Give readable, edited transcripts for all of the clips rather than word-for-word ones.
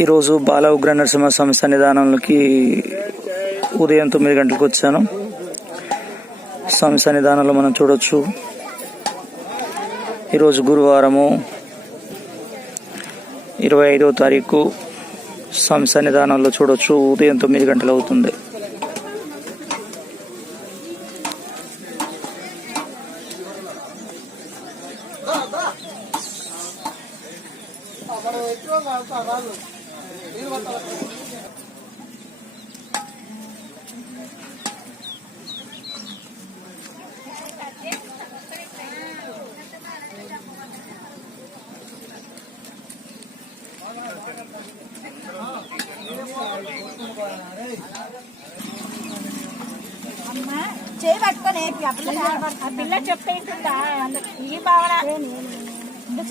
ఈరోజు బాల ఉగ్ర నరసింహ స్వామి సన్నిధానంలోకి ఉదయం 9 గంటలకు వచ్చాను. స్వామి సన్నిధానంలో మనం చూడొచ్చు. ఈరోజు గురువారము 25వ తారీఖు. స్వామి సన్నిధానంలో చూడొచ్చు ఉదయం 9 గంటలు అవుతుంది. చేయి పట్టుకొని ఆ పిల్ల చెప్తే ఈ భావన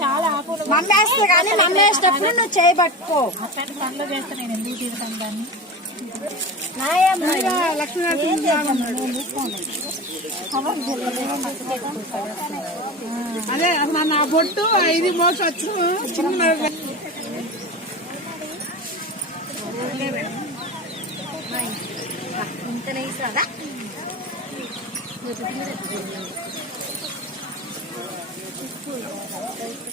చాలా ఆకులు మమ్మేస్తా కానీ మమ్మేసేటప్పుడు నువ్వు చేయి పట్టుకో. అట్లాంటి పనులు చేస్తే నేను ఎందుకు తిరుగుతాను దాన్ని. అదే నా బొట్టు 5 మోసం వచ్చు చిన్న ఇంతనే ఇస్తారా